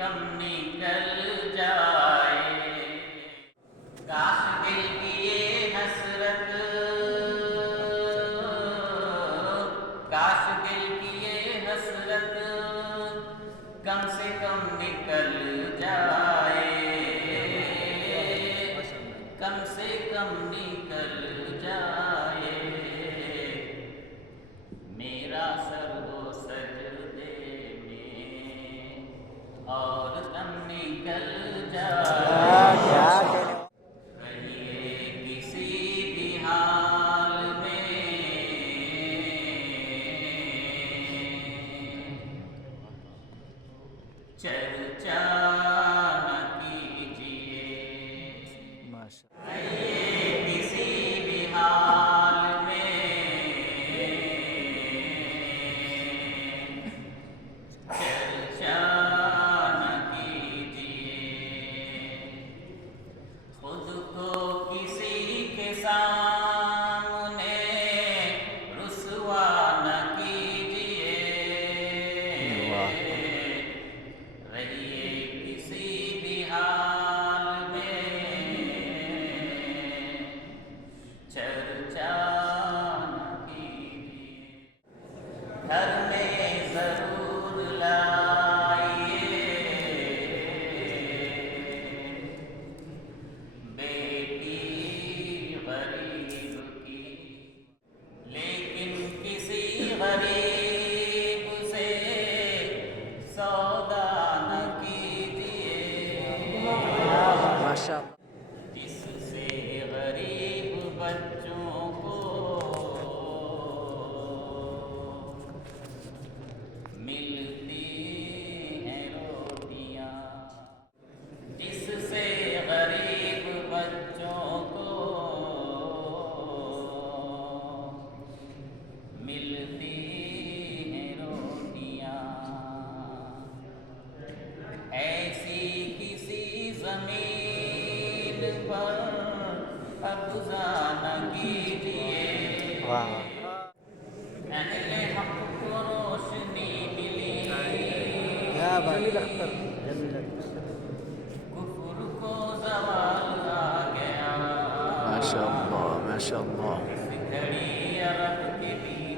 کم نکل جائے، کاش دل کی یہ حسرت، کاش دل کی یہ حسرت کم سے کم نکل جائے، کم سے کم نکل جائے، میرا سر ہو سجدے میں اور دم نکل جائے، رہیے کسی بھی حال میں، چرچا نہ کیجیے، رہیے کسی بھی حال میں، چرچا نہ کیجیے، خود کو کسی کے سامنے رسوا نہ کیجیے، رہیے کسی بھی حال میں، چرچا نہ کیجیے، گھر میں ضرور لائیے بیٹی غریب کی، لیکن کسی غریب سے سودا نہ کیجیے، جس سے غریب بچوں کو ملتی ہیں روٹیاں، جس سے غریب بچوں کو ملتی ہیں روٹیاں، ایسی کسی زمین پر قبضہ نہ کیجیے، اہل حق کو روشنی ملی، کفر کو زوال آ گیا، ما شاء الله ما شاء الله اس گھڑی عرب کے بھی